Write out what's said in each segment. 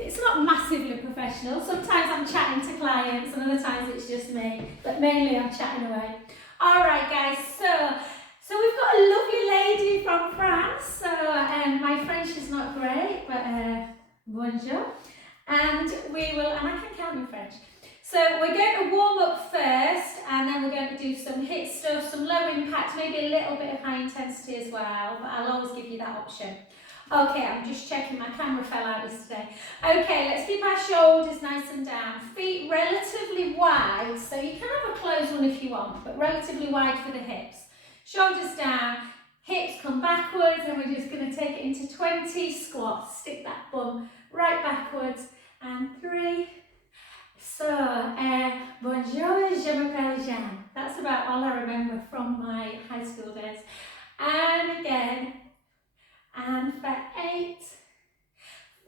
it's not massively professional. Sometimes I'm chatting to clients and other times it's just me, but mainly I'm chatting away. All right, guys, so we've got a lovely lady from France. So my French is not great, but bonjour. And I can count in French. So we're going to warm up first, and then we're going to do some HIIT stuff, some low impact, maybe a little bit of high intensity as well, but I'll always give you that option. Okay, I'm just checking, my camera fell out yesterday. Okay, let's keep our shoulders nice and down, feet relatively wide, so you can have a closed one if you want, but relatively wide for the hips. Shoulders down, hips come backwards, and we're just going to take it into 20 squats. Stick that bum right backwards, and 3. So, bonjour, je m'appelle Jeanne. That's about all I remember from my high school days. And again, and for 8,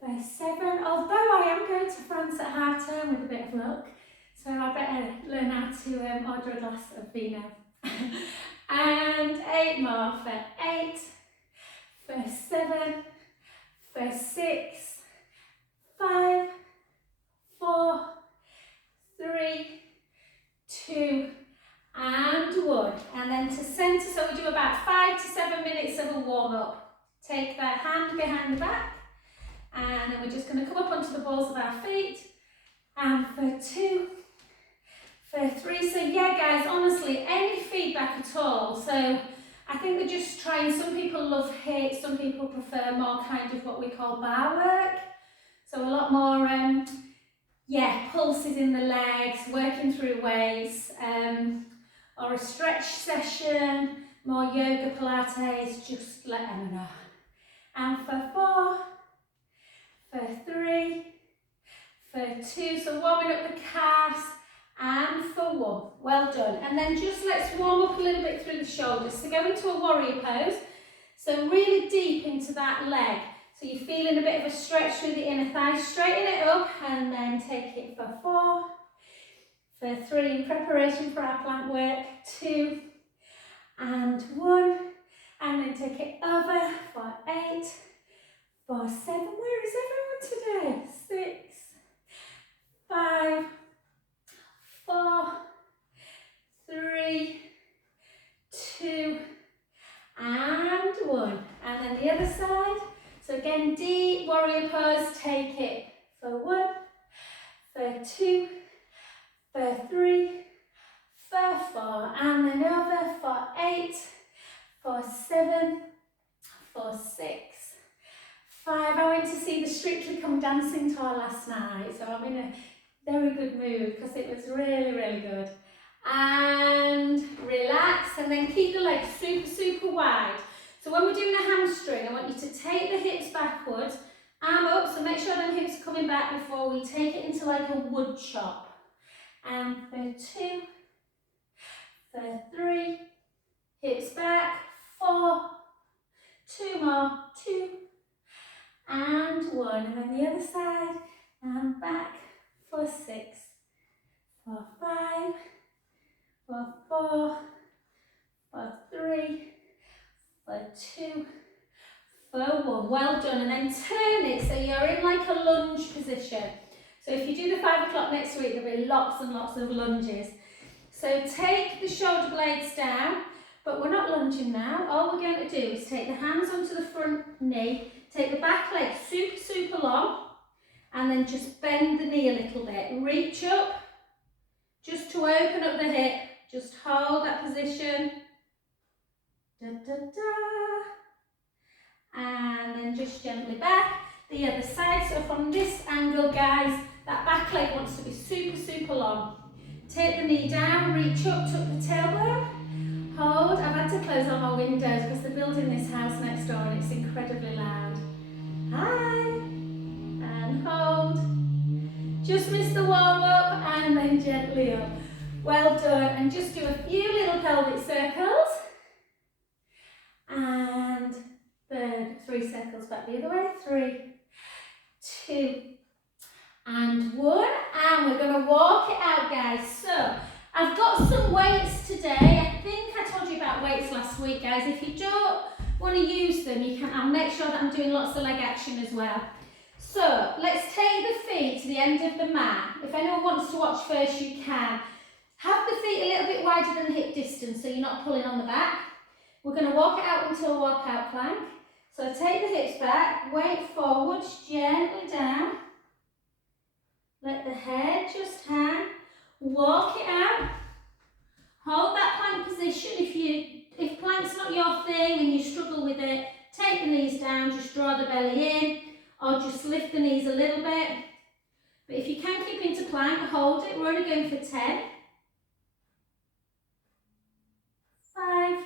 for 7, although I am going to France at half term with a bit of luck, so I better learn how to order a glass of vino. And 8 more for 8, for 7, for 6, 5, 4, 3, 2, and 1. And then to centre, so we do about 5 to 7 minutes of a warm up. Take that hand behind the back, and then we're just going to come up onto the balls of our feet. And for 2, for 3. So yeah, guys, honestly, any feedback at all. So I think we're just trying, some people love HIIT, some people prefer more kind of what we call bar work. So a lot more, pulses in the legs, working through weights, or a stretch session, more yoga, Pilates, just let them know. And for 4, for 3, for 2, so warming up the calves, and for 1. Well done. And then just let's warm up a little bit through the shoulders. So go into a warrior pose, so really deep into that leg. So you're feeling a bit of a stretch through the inner thighs, straighten it up, and then take it for 4, for 3, in preparation for our plank work, 2, and 1, and then take it over for 8, for 7, where is everyone today? 6, 5, 4, 3, 2, and 1. And then the other side. So again, deep warrior pose, take it for 1, for 2, for 3, for 4, and then over for 8, for 7, for 6, 5. I went to see the Strictly Come Dancing tour last night, so I'm in a very good mood because it was really, really good. And relax, and then keep the legs super, super wide. So when we're doing a hamstring, I want you to take the hips backwards, arm up, so make sure them hips are coming back before we take it into like a wood chop. And for 2, for 3, hips back, 4, 2 more, 2, and 1. And then the other side, and back for 6, for 5, for 4, for 3, for 2, for 1. Well done. And then turn it so you're in like a lunge position. So if you do the 5 o'clock next week, there'll be lots and lots of lunges. So take the shoulder blades down, but we're not lunging now. All we're going to do is take the hands onto the front knee, take the back leg super, super long, and then just bend the knee a little bit. Reach up, just to open up the hip. Just hold that position. Da, da, da. And then just gently back. The other side. So from this angle, guys, that back leg wants to be super, super long. Take the knee down, reach up, tuck the tailbone. Hold. I've had to close all my windows because they're building this house next door and it's incredibly loud. Hi. And hold. Just miss the warm up and then gently up. Well done. And just do a few little pelvic circles. And 3 circles back the other way. 3, 2, and 1. And we're going to walk it out, guys. So I've got some weights today. I think I told you about weights last week, guys. If you don't want to use them, you can. I'll make sure that I'm doing lots of leg action as well. So let's take end of the mat. If anyone wants to watch first, you can. Have the feet a little bit wider than hip distance so you're not pulling on the back. We're going to walk it out into a walkout plank. So take the hips back, weight forwards, gently down. Let the head just hang. Walk it out. Hold that plank position. If plank's not your thing and you struggle with it, take the knees down, just draw the belly in, or just lift the knees a little bit. But if you can keep into plank, hold it. We're only going for 10. 5.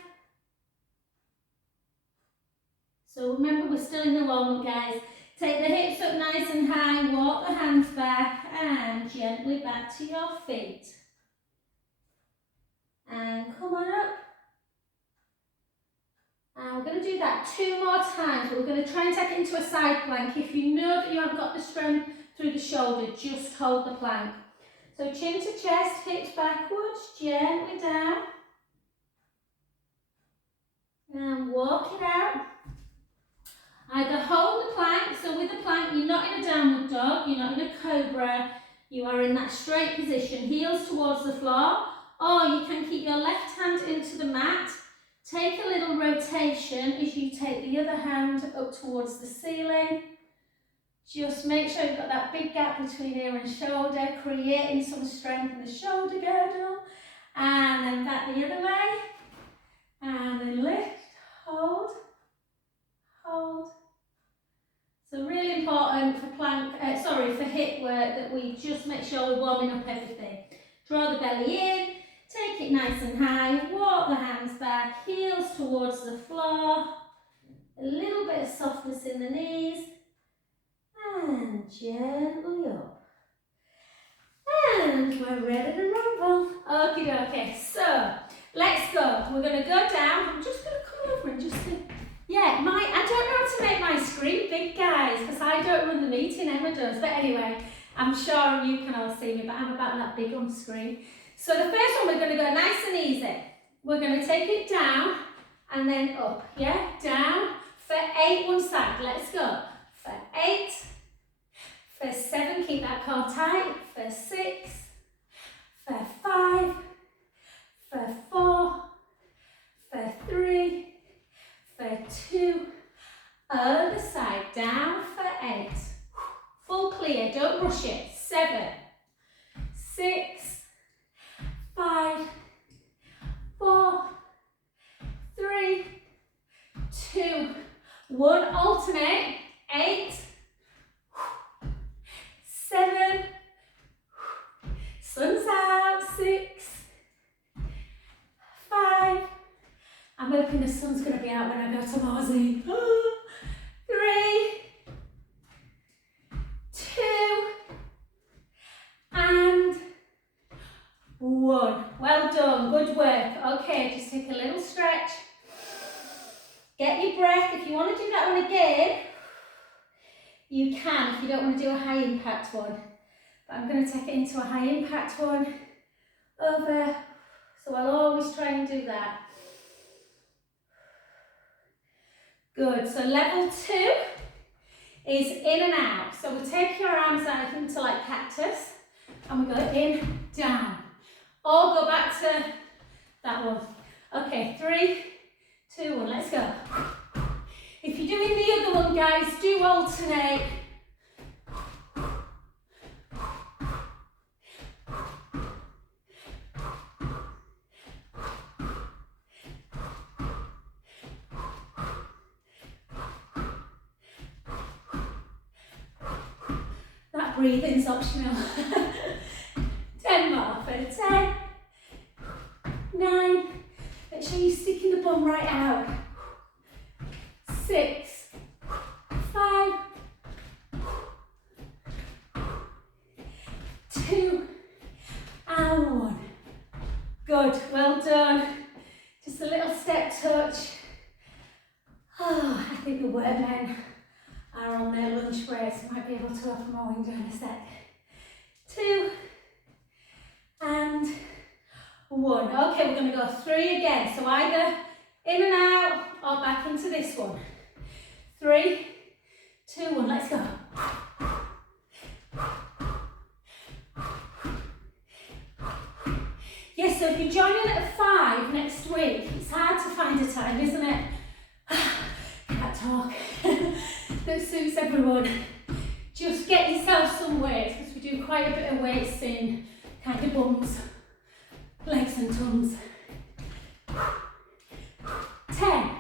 So remember, we're still in the warm-up, guys. Take the hips up nice and high, walk the hands back, and gently back to your feet. And come on up. And we're going to do that 2 more times. We're going to try and take it into a side plank. If you know that you haven't got the strength through the shoulder, just hold the plank. So chin to chest, hips backwards, gently down. And walk it out. Either hold the plank, so with the plank you're not in a downward dog, you're not in a cobra, you are in that straight position, heels towards the floor, or you can keep your left hand into the mat, take a little rotation as you take the other hand up towards the ceiling. Just make sure you've got that big gap between ear and shoulder, creating some strength in the shoulder girdle, and then back the other way, and then lift, hold, hold. So really important for for hip work that we just make sure we're warming up everything. Draw the belly in, take it nice and high, walk the hands back, heels towards the floor, a little bit of softness in the knees, and gently up. And we're ready to rumble. Okie dokie, so let's go. We're going to go down. I'm just going to come over and just yeah, I don't know how to make my screen big, guys, because I don't run the meeting, Emma does. But anyway, I'm sure you can all see me, but I'm about that big on screen. So the first one, we're going to go nice and easy. We're going to take it down and then up, yeah? Down for 8, one side. Let's go. For 8, for 7, keep that core tight. For 6, for 5, for 4, for 3, for 2, other side, down for 8. Full clear, don't rush it. 7, 6, 5, 4, 3, 2, 1. Alternate. 8, 7, sun's out. 6, 5. I'm hoping the sun's going to be out when I go to Mosey. 3, 2, and 1. Well done, good work. Okay, just take a little stretch. Get your breath. If you want to do that one again, you can, if you don't want to do a high impact one. But I'm going to take it into a high impact one. Over. So I'll always try and do that. Good, so level 2 is in and out. So we take your arms out into like cactus and we go in, down. Or go back to that one. Okay, 3, 2, 1, let's go. If you're doing the other one, guys, do alternate. Breathing's optional. 10 more for 10, 9, make sure you're sticking the bum right out. 6, 5, 2, and 1. Good, well done. Just a little step touch. Oh, I think the workmen are on their lunch breaks. Might be able to open my window in a sec. 2 and 1. Okay, we're going to go 3 again. So either in and out or back into this one. 3, 2, 1. Let's go. Okay, so if you're joining at 5 next week, it's hard to find a time, isn't it? Can't talk. That suits everyone. Just get yourself some weights, because we do quite a bit of weights in kind of bums, legs and tums. 10.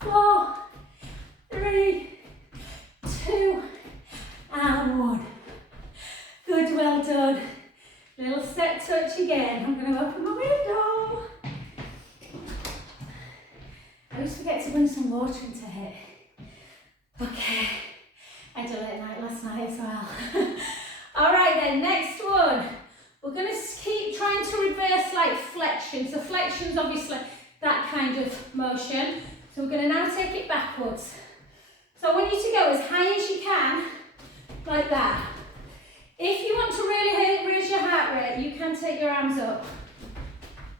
4, 3, 2, and 1. Good, well done. Little step touch again. I'm going to open my window. I always forget to bring some water into it. Okay, I had a late night last night as well. Alright then, next one. We're going to keep trying to reverse like flexion. So flexion's obviously that kind of motion. So we're going to now take it backwards. So I want you to go as high as you can, like that. If you want to really raise your heart rate, you can take your arms up.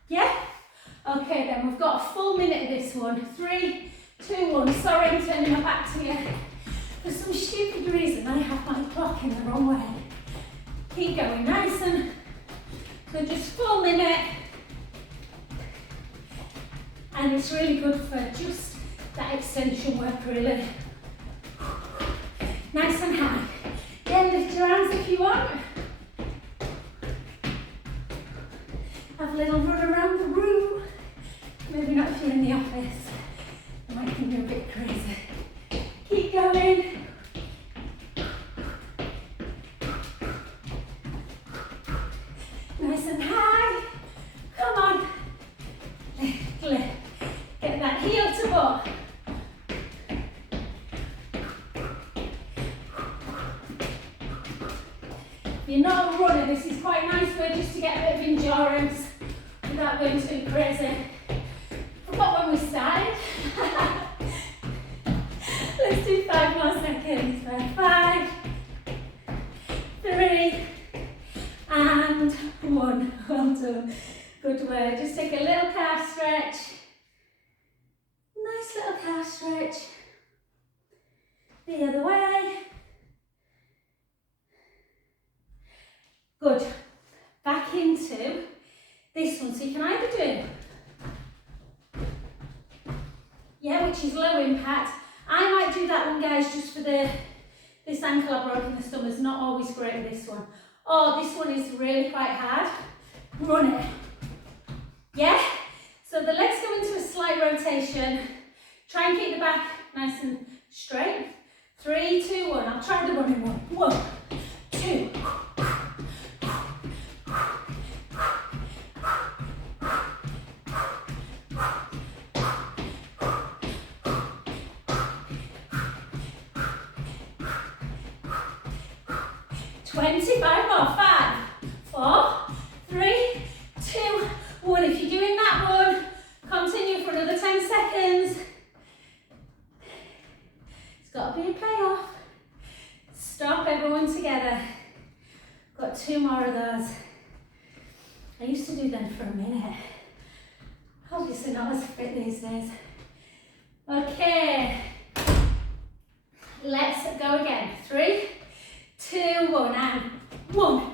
Yeah? Okay then, we've got a full minute of this one. 3, 2, 1. Sorry, I'm turning my back to you. For some stupid reason, I have my clock in the wrong way. Keep going, nice and so just full minute. And it's really good for just that extension work, really. Nice and high. Then lift your arms if you want. Have a little run around the room. Maybe not if you're in the office. I might think you're a bit crazy. Keep going. Nice and high. Come on. Lift, lift. Get that heel to butt. If you're not a runner, this is quite a nice way just to get a bit of endurance without going too crazy. Forgot when we started. Let's do 5 more seconds. 5, 3, and 1. Well done. Good work. Just take a little calf stretch. Nice little calf stretch. The other way. Good. Back into this one. So you can either do, which is low impact. I might do that one, guys, just for this ankle I broke in the summer's not always great with this one. Oh, this one is really quite hard. Run it. Yeah? So the legs go into a slight rotation. Try and keep the back nice and straight. 3, 2, 1. I'll try the running one. 1, 2. 25 more. 5, 4, 3, 2, 1. If you're doing that one, continue for another 10 seconds. It's got to be a payoff. Stop, everyone together. Got 2 more of those. I used to do them for a minute. Obviously not as fit these days. Okay. Let's go again. 3, 2, 1, and 1.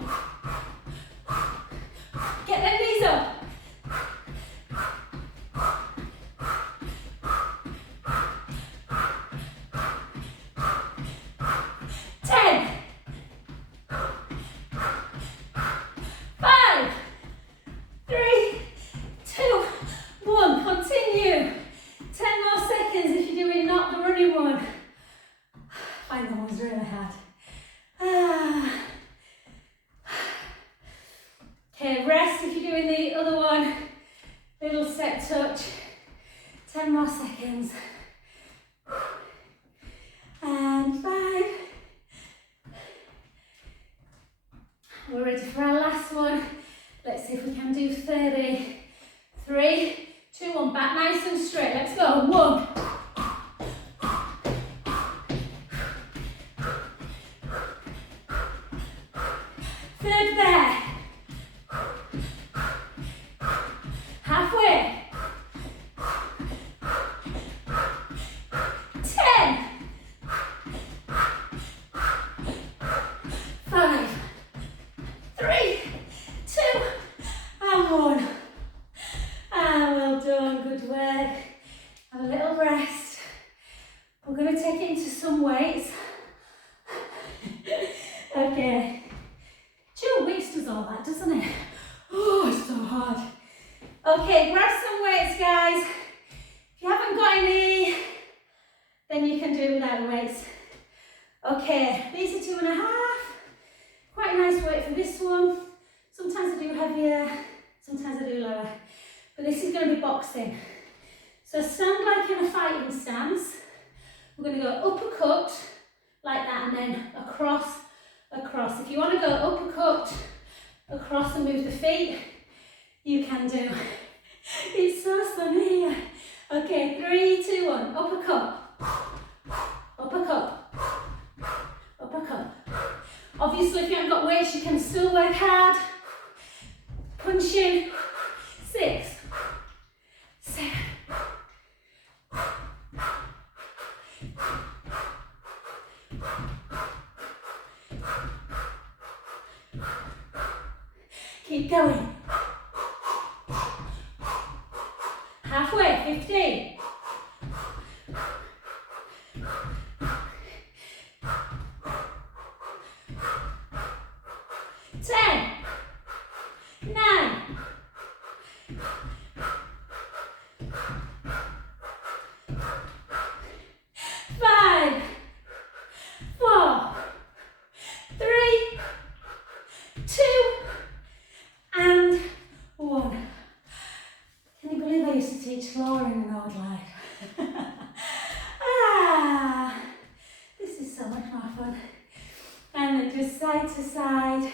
Get them knees up. 10. 5, 3, 2, 1. Continue. 10 more seconds if you're doing not the running one. I find that one's really hard. Okay, rest if you're doing the other one. Little step touch. 10 more seconds. And 5. We're ready for our last one. Let's see if we can do 30. 3, 2, 1. Back nice and straight. Let's go. 1. Third there. Halfway. 10. weights, guys. If you haven't got any, then you can do it without the weights. Okay, these are 2.5. Quite a nice weight for this one. Sometimes I do heavier, sometimes I do lower. But this is going to be boxing. So stand like in a fighting stance. We're going to go uppercut, like that, and then across, across. If you want to go uppercut, across and move the feet, you can do. It's so sunny here. Okay, 3, 2, 1, uppercut, uppercut, uppercut. Obviously, if you haven't got weights, you can still work hard. Punch in. 6, 7. Keep going. Halfway, 15. 10, 9, 5, 4, 3, 2, and 1. Can you believe I used to teach lower in an old life? This is so much more fun. And then just side to side,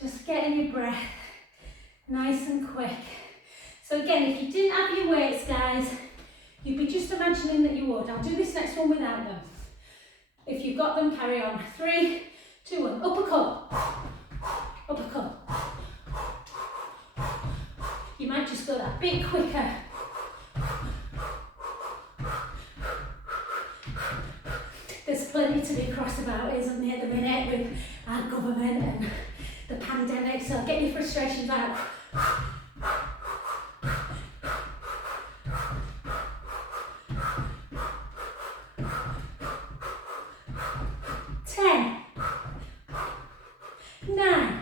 just getting your breath nice and quick. So again, if you didn't have your weights, guys, you'd be just imagining that you would. I'll do this next one without them. If you've got them, carry on. 3, 2, 1, uppercut, uppercut. You might just go that bit quicker. There's plenty to be cross about, isn't there, at the minute with our government and the pandemic, so get your frustrations out. 10, 9,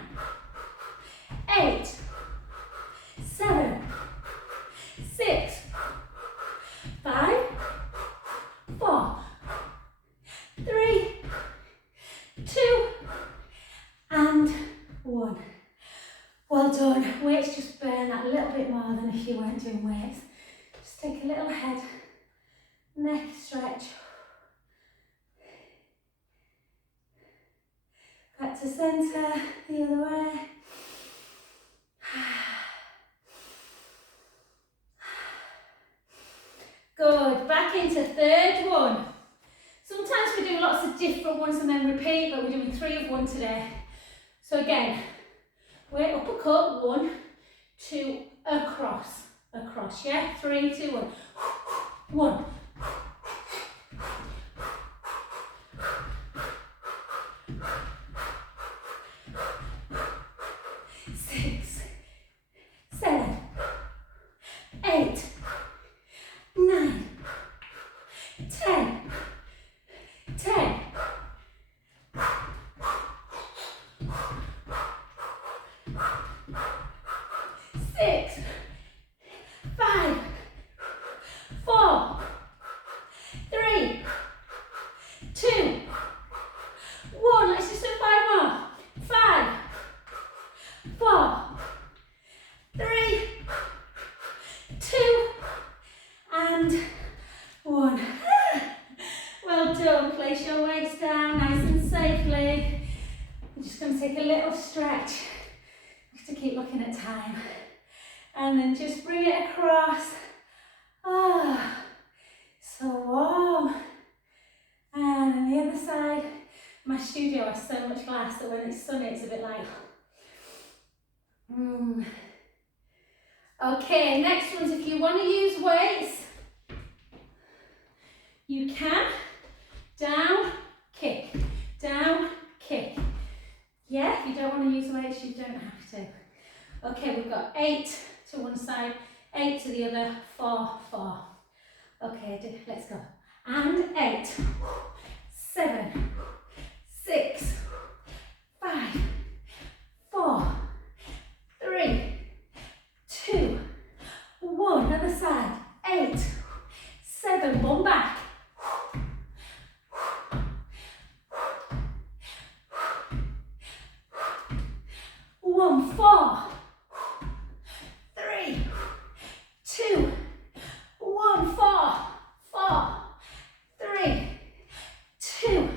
8, 7, 6, 5, 4, 3, 2, and 1. Well done. Weights just burn that little bit more than if you weren't doing weights. Just take a little head, neck stretch. Back to centre, the other way. Good. Back into third one. Sometimes we do lots of different ones and then repeat, but we're doing 3 of 1 today. So again, weight uppercut, 1, 2, across, across, yeah? 3, 2, 1. 1. 6, 7, 8, 9, 10, 10. 6, 5, 4, 3, 2, 1. Let's just do 5 more. 5, 4, 3, 2, and 1. Well done. Place your weights down nice and safely. I'm just going to take a little stretch. I have to keep looking at time. And then just bring it across. Ah, so warm. And on the other side, my studio has so much glass that when it's sunny, it's a bit like. Okay, next one's if you want to use weights, you can. Down, kick. Down, kick. Yeah, if you don't want to use weights, you don't have to. Okay, we've got 8 to one side, 8 to the other, 4, 4. Okay, let's go. And 8, 7, 6, 5, 4, 3, 2, 1. At side. 8, 7, one back. 1, 4, 3, 2, 1, 4, 4, 3, 2,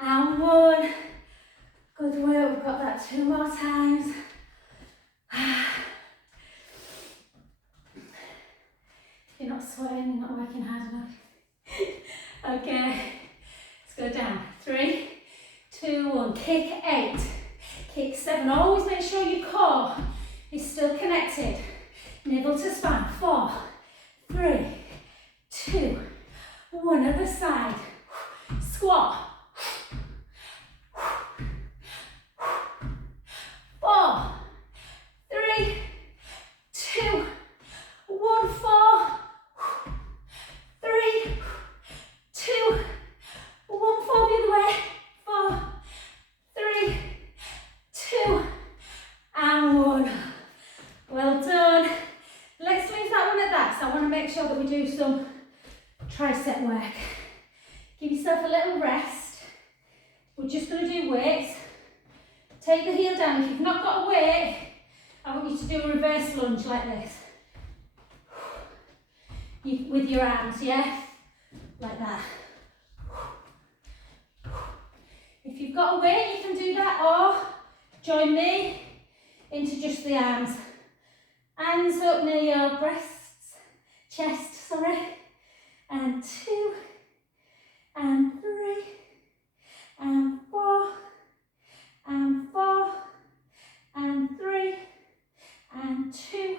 and 1. Good work, we've got that 2 more times. If you're not sweating, you're not working hard enough. Okay, let's go down. 3, 2, 1. Kick 8, kick 7. Always make sure your core is still connected. Nibble to spine. 4, 3, 2, 1. Other side. Squat. 4, 3, 2, 1, 4, 3, 2, 1, 4, the other way. 4, 3, 2, and 1. Well done. Let's leave that one at that. So I want to make sure that we do some tricep work. Give yourself a little rest. We're just going to do weights. Take the heel down. If you've not got a weight, I want you to do a reverse lunge like this. With your arms, yeah? Like that. If you've got a weight, you can do that, or join me into just the arms. Hands up near your breasts, chest, sorry. And 2, and 3, and 4, and 4, and 3, and 2,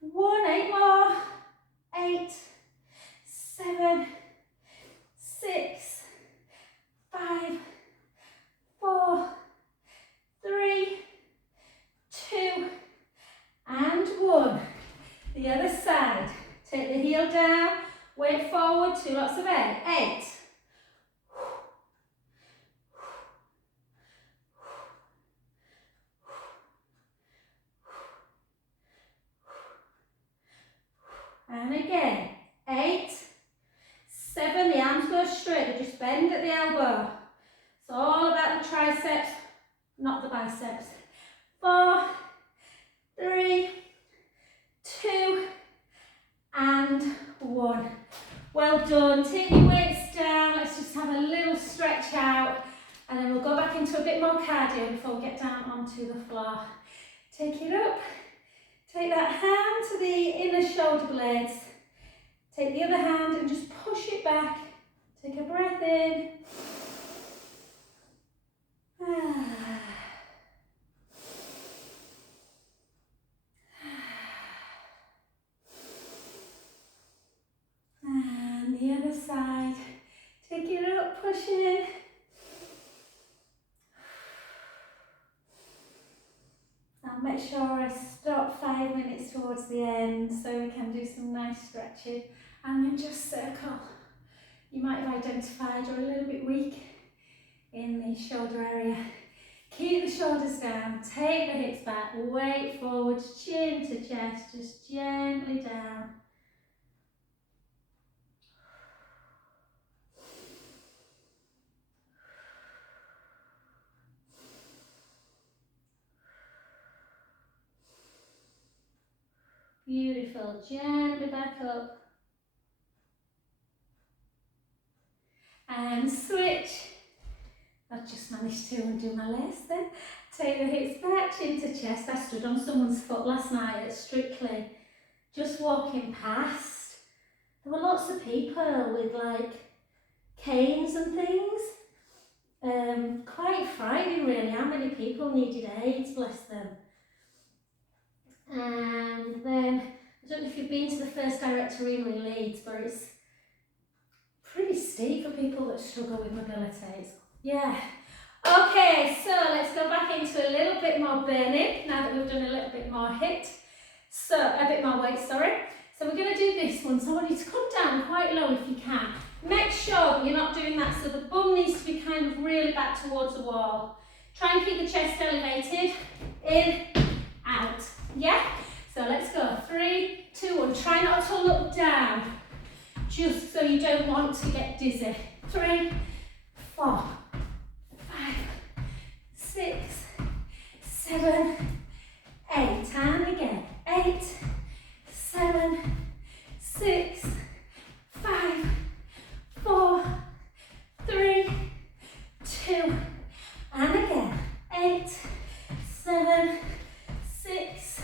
1, 8 more, 8, 7, 6, 5, 4, 3, 2, and 1. The other side. Take the heel down, weight forward, 2 lots of air. 8. And again, 8, 7, the arms go straight, they just bend at the elbow. It's all about the triceps, not the biceps. 4, 3, 2, and 1. Well done. Take your weights down, let's just have a little stretch out, and then we'll go back into a bit more cardio before we get down onto the floor. Take it up. Take that hand to the inner shoulder blades. Take the other hand and just push it back. Take a breath in. And the other side. Take it up, push in. And make sure I stop 5 minutes towards the end so we can do some nice stretching. And then just circle. You might have identified you're a little bit weak in the shoulder area. Keep the shoulders down, take the hips back, weight forward, chin to chest, just gently down. Beautiful, gently back up. And switch. I've just managed to undo my lace then. Take the hips back, chin to chest. I stood on someone's foot last night at Strictly, just walking past. There were lots of people with like canes and things. Quite frightening really, how many people needed aids, bless them. And then, I don't know if you've been to the First Directory in Leeds, but it's pretty steep for people that struggle with mobility. Yeah. Okay, so let's go back into a little bit more burning now that we've done a little bit more HIIT. So, a bit more weight, sorry. So we're going to do this one. So I want you to come down quite low if you can. Make sure that you're not doing that, so the bum needs to be kind of really back towards the wall. Try and keep the chest elevated. In, out. Yeah? So let's go. 3, 2, 1. Try not to look down, just so you don't want to get dizzy. 3, 4, 5, 6, 7, 8. And again. 8, 7, 6, 5, 4, 3, 2, and again. 8, 7, 6,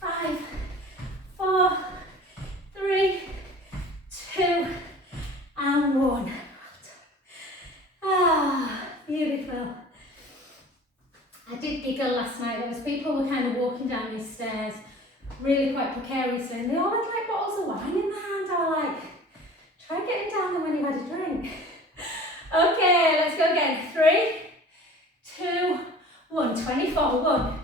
5, 4, 3, 2, and 1. Ah, beautiful. I did giggle last night. There was people who were kind of walking down these stairs really quite precariously, and they all had like bottles of wine in their hand. I was like, try getting down them when you've had a drink. Okay, let's go again. 3, 2, 1. 24. 1.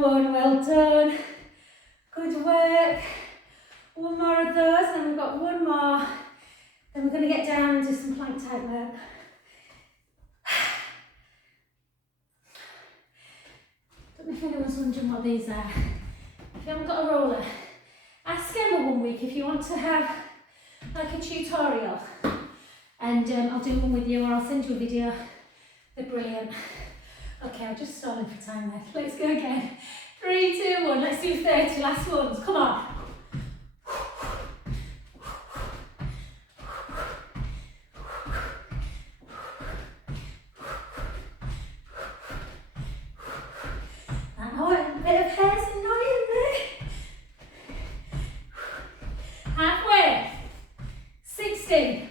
1, well done. Good work. One more of those, and we've got one more. Then we're going to get down and do some plank type work. Don't know if anyone's wondering what these are. If you haven't got a roller, ask Emma one week if you want to have like a tutorial, and I'll do one with you, or I'll send you a video. They're brilliant. Okay, I'm just stalling for time there. Let's go again. 3, 2, 1. Let's do 30 last ones. Come on. I know a bit of hair's annoying me. Halfway. 60.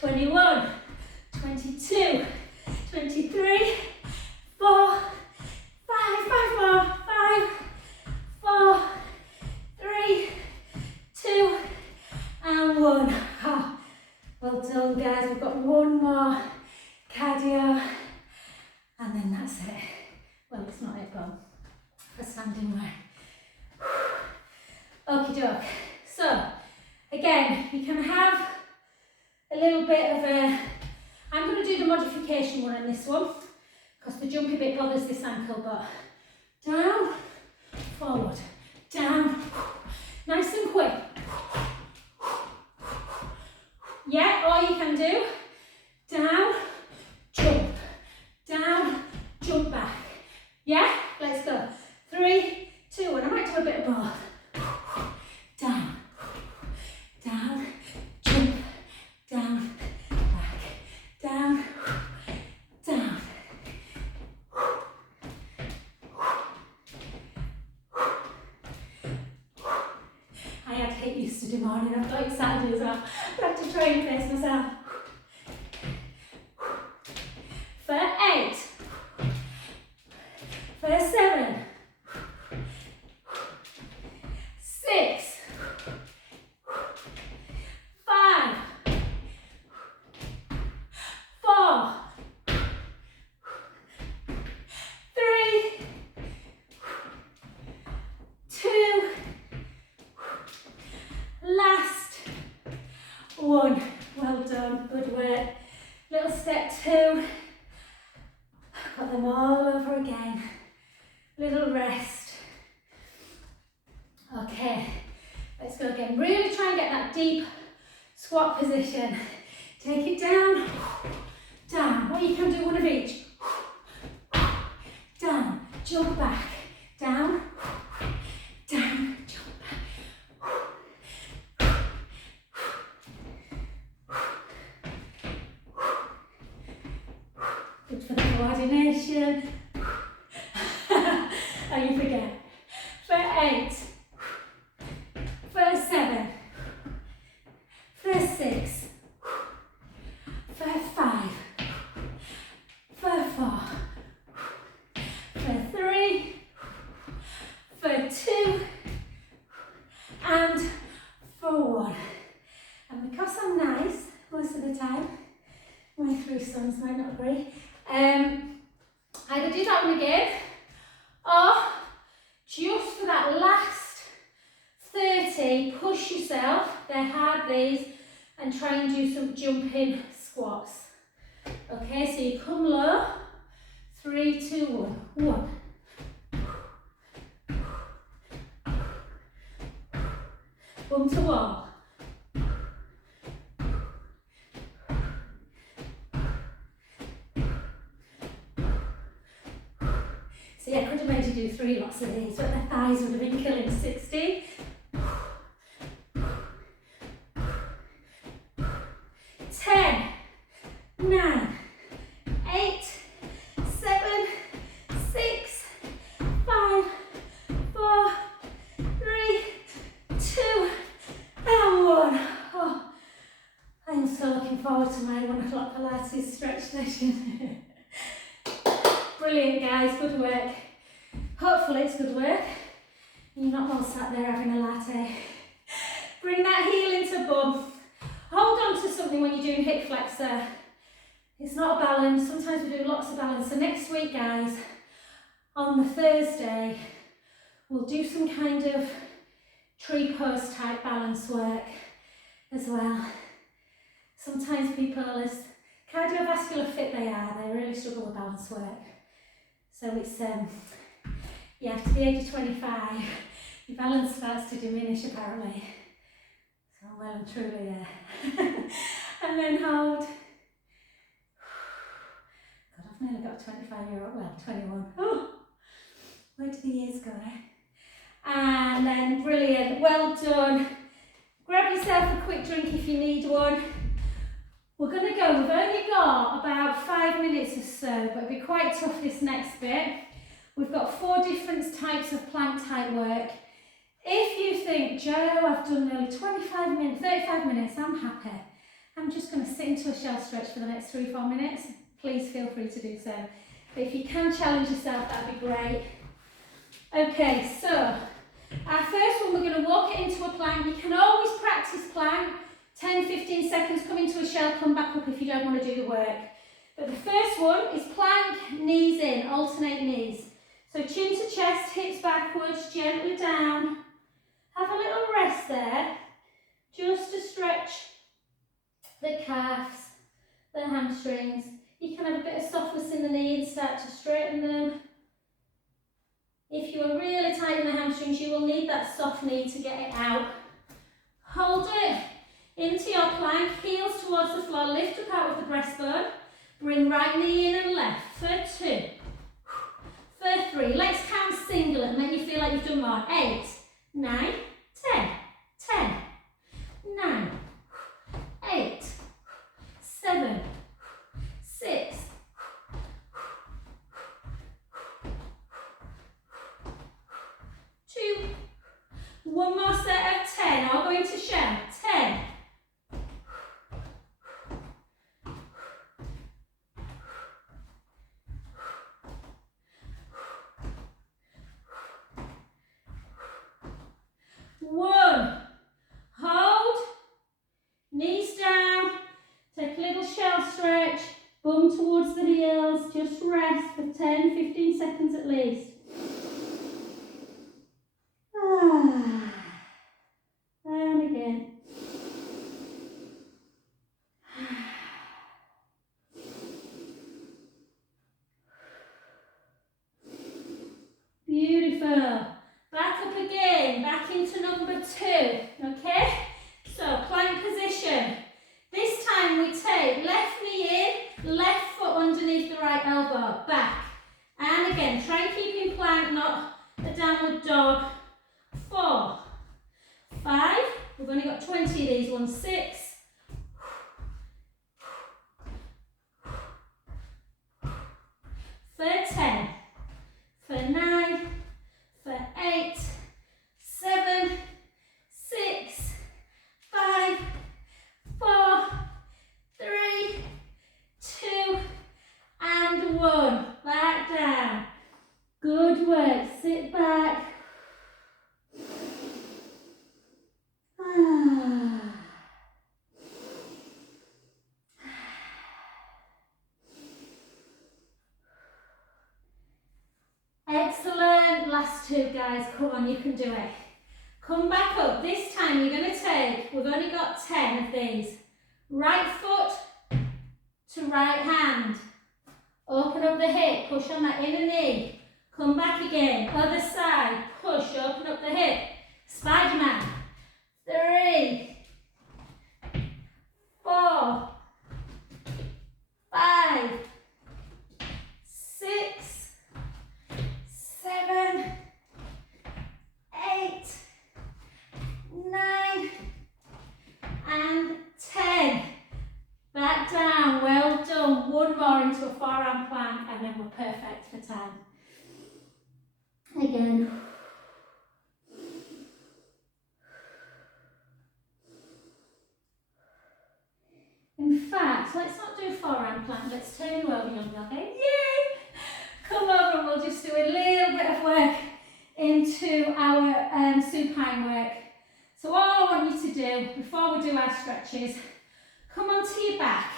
21, 22, 23, 4, 5, 5 more, 5, 4, 3, 2, and 1. Oh, well done, guys. We've got one more cardio, and then that's it. Well, it's not it, but for standing way. Okie doke. So, again, you can have a little bit of a, I'm going to do the modification one on this one, because the jumpy bit bothers this ankle, but down, forward, down, nice and quick. Yeah, or you can do down, jump back. Yeah, let's go. 3, 2, 1. I might do a bit of both. Down, down, jump, down, back, down, down. I had to get used to the morning. I've got excited as well. I have to try and pace myself. For 8. For 7. 6. 5. 4. 3. 2. Last 1. Well done. Good work. Little step 2. Got them all over again. Little rest. Okay. Let's go again. Really try and get that deep squat position. Take it down, down. Or you can do one of each. Down, jump back. Down, down, jump back. Good for the coordination. And you forget. For 8. For 7. For 6. For 5. For 4. breathe. Either do that one again, or just for that last 30, push yourself, they're hard these, and try and do some jumping squats. Okay, so you come low, 3, 2, 1, 1. Bum to wall. See, I could have made you do 3 lots of these, but the thighs would have been killing 60. 10, 9, 8, 7, 6, 5, 4, 3, 2, and 1. Oh, I am so looking forward to my 1 o'clock Pilates stretch session. Brilliant, guys, good work. Hopefully it's good work. You're not all sat there having a latte. Bring that heel into bum. Hold on to something when you're doing hip flexor. It's not a balance. Sometimes we do lots of balance. So next week, guys, on the Thursday, we'll do some kind of tree pose type balance work as well. Sometimes people, as cardiovascular fit they are, they really struggle with balance work. So it's, yeah, to the age of 25, your balance starts to diminish apparently. So well and truly there. And then hold. God, I've nearly got a 25-year-old, well, 21. Oh, where did the years go? And then brilliant, well done. Grab yourself a quick drink if you need one. We're going to go, we've only got about 5 minutes or so, but it'll be quite tough this next bit. We've got 4 different types of plank type work. If you think, Joe, I've done nearly 25 minutes, 35 minutes, I'm happy. I'm just going to sit into a shell stretch for the next 3-4 minutes. Please feel free to do so. But if you can challenge yourself, that'd be great. Okay, so our first one, we're going to walk it into a plank. You can always practice plank. 10-15 seconds, come into a shell, come back up if you don't want to do the work. But the first one is plank, knees in, alternate knees. So chin to chest, hips backwards, gently down. Have a little rest there, just to stretch the calves, the hamstrings. You can have a bit of softness in the knee and start to straighten them. If you are really tight in the hamstrings, you will need that soft knee to get it out. Hold it into your plank, heels towards the floor, lift up out of the breastbone. Bring right knee in and left for 2, for 3. Let's count single and make you feel like you've done more. 8, 9, 10, 10, 9, 8, 7, 6, 2. One more set of 10. I'll go into shell. 10. 1. Hold. Knees down. Take a little shell stretch. Bum towards the heels. Just rest for 10-15 seconds at least. And again. Beautiful. Back up again, back into number 2, okay? So, plank position. This time we take left knee in, left foot underneath the right elbow, back. And again, try and keep in plank, not a downward dog. 4, 5, we've only got 20 of these ones, 6, for 10, for 9, for 8, 7, 6, 5, 4, 3, 2, and 1. Back down. Good work. Sit back. last two, guys. Come on, you can do it. Come back up. This time you're going to take, we've only got 10 of these. Right foot to right hand. Open up the hip, push on that inner knee. Come back again. Other side, push, open up the hip. Spider-Man. 3, 4, 5, 6, 7, 8, 9, and 10. Back down, well done. One more into a forearm plank and then we're perfect for time. Again. In fact, let's not do forearm plank, let's turn you over, young dog. Yay! Come over and we'll just do a little bit of work into our supine work. So all I want you to do, before we do our stretches, come onto your back.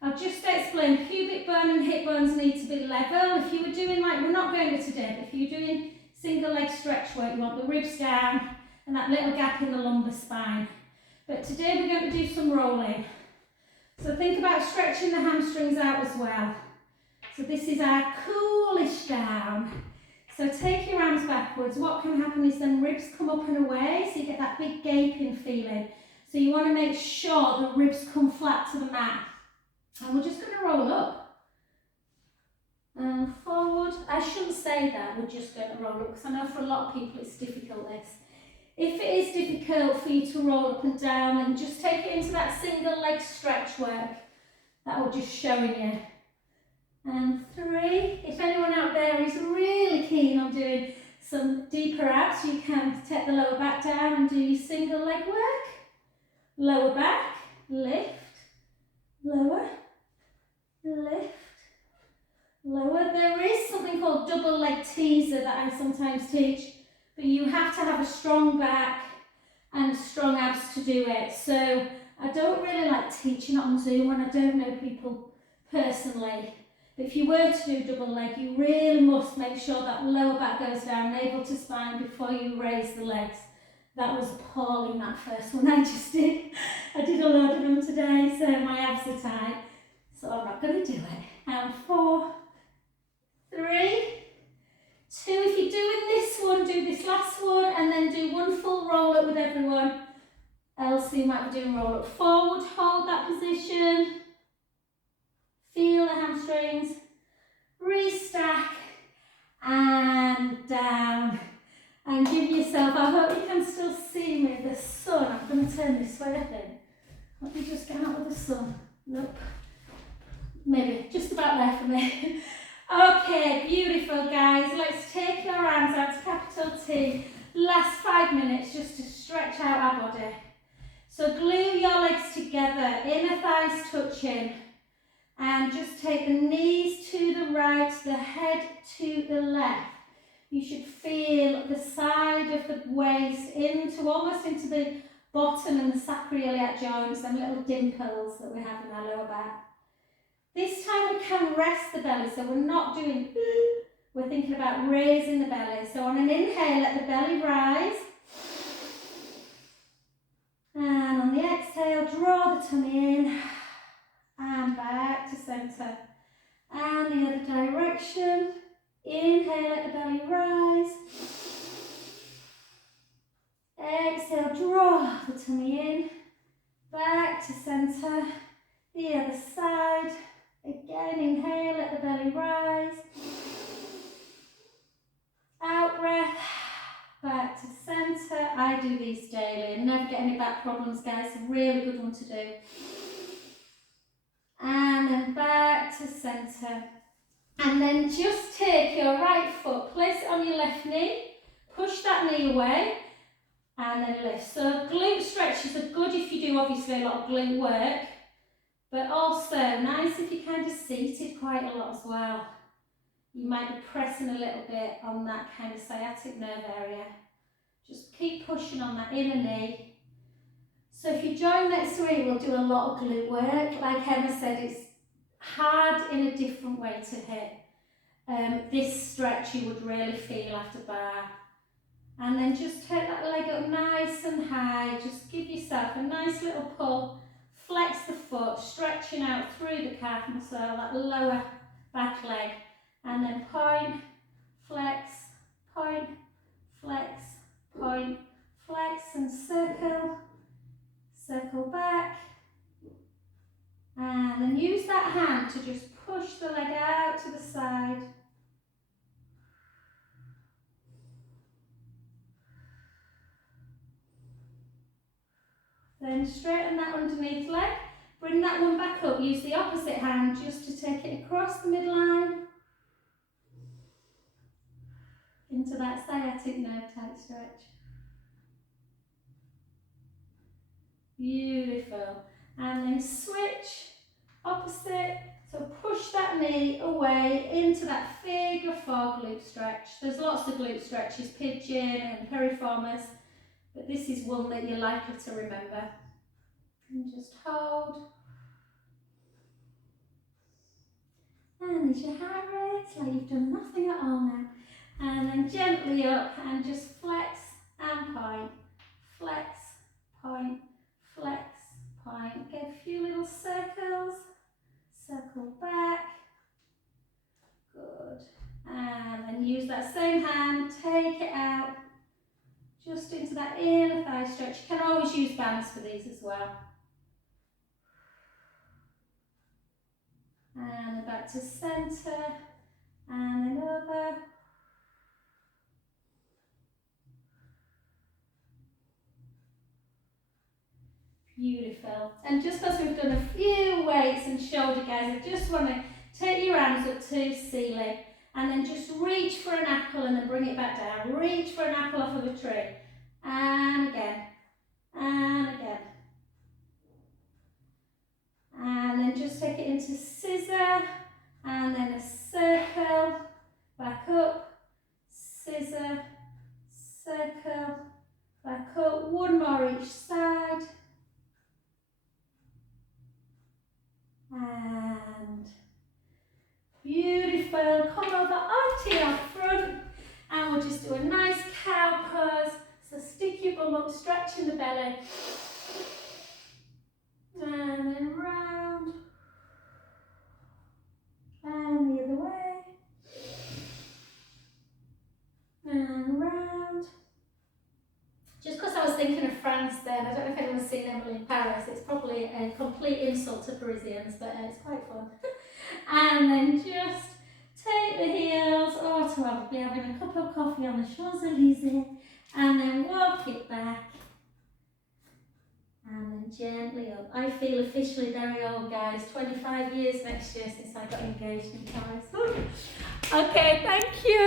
I'll just explain, pubic bone and hip bones need to be level. If you were doing, like, we're not going to today, but if you're doing single leg stretch work, you want the ribs down and that little gap in the lumbar spine. But today we're going to do some rolling. So think about stretching the hamstrings out as well. So this is our coolish down. So take your arms backwards. What can happen is then ribs come up and away, so you get that big gaping feeling. So you want to make sure the ribs come flat to the mat. And we're just going to roll up. And forward. I shouldn't say that, we're just going to roll up, because I know for a lot of people it's difficult, this. If it is difficult for you to roll up and down, then just take it into that single leg stretch work that we're just showing you. And 3, if anyone out there is really keen on doing some deeper abs, you can take the lower back down and do your single leg work. Lower back, lift, lower, lift, lower. There is something called double leg teaser that I sometimes teach, but you have to have a strong back and strong abs to do it. So I don't really like teaching it on Zoom when I don't know people personally. But if you were to do double leg, you really must make sure that lower back goes down, navel to spine, before you raise the legs. That was appalling, that first one I just did. I did a load of them today, so my abs are tight. So I'm not going to do it. And 4, 3, 2. If you're doing this one, do this last one, and then do one full roll up with everyone else who might be doing roll up. Forward, hold that position. Feel the hamstrings. Restack. And down. And give yourself, I hope you can still see me, the sun. I'm going to turn this way, I think. Let me just get out of the sun. Nope. Maybe, just about there for me. Okay, beautiful, guys. Let's take your arms out to capital T. Last 5 minutes just to stretch out our body. So glue your legs together, inner thighs touching. And just take the knees to the right, the head to the left. You should feel the side of the waist into almost into the bottom and the sacroiliac joints, them little dimples that we have in our lower back. This time we can rest the belly, so we're not doing, we're thinking about raising the belly. So on an inhale, let the belly rise. And on the exhale, draw the tummy in and back to centre. And the other direction. Inhale, let the belly rise. Exhale, draw the tummy in. Back to centre. The other side. Again, inhale, let the belly rise. Out breath. Back to centre. I do these daily and never get any back problems, guys. It's a really good one to do. And then back to centre. And then just take your right foot, place it on your left knee, push that knee away, and then lift. So glute stretches are good if you do obviously a lot of glute work, but also nice if you're kind of seated quite a lot as well. You might be pressing a little bit on that kind of sciatic nerve area. Just keep pushing on that inner knee. So if you join next week, we'll do a lot of glute work. Like Emma said, it's hard in a different way to hit. this stretch you would really feel after bar. And then just take that leg up nice and high, just give yourself a nice little pull, flex the foot, stretching out through the calf muscle, that lower back leg, and then point, flex, point, flex, point, flex, and circle, circle back, and then use that hand to just push the leg out to the side. Then straighten that underneath leg, bring that one back up, use the opposite hand just to take it across the midline into that sciatic nerve tight stretch. Beautiful. And then switch, opposite, so push that knee away into that figure four glute stretch. There's lots of glute stretches, pigeon and piriformis, but this is one that you're likely to remember. And just hold. And is your heart rate like you've done nothing at all now? And then gently up and just flex and point, flex, point, flex, point. Get a few little circles, circle back. Good. And then use that same hand, take it out just into that inner thigh stretch. You can always use bands for these as well. And then back to centre, and then over. Beautiful. And just as we've done a few weights and shoulder, guys, I just want to take your hands up to ceiling and then just reach for an apple and then bring it back down. Reach for an apple off of a tree. And again. And again. And then just take it into scissor and then a circle. Back up. Scissor. Circle. Back up. One more each side. And beautiful. Come over onto your front and we'll just do a nice cow pose. So stick your bum up, stretching the belly. And then round. And the other way. And round. Just because I was thinking of France then, I don't know if anyone's seen Emily in Paris, it's probably a complete insult to Parisians, but it's quite fun. And then just take the heels, or to be having a cup of coffee on the Champs-Elysees, and then walk it back. And then gently up. I feel officially very old, guys. 25 years next year since I got engaged in Paris. Okay, thank you.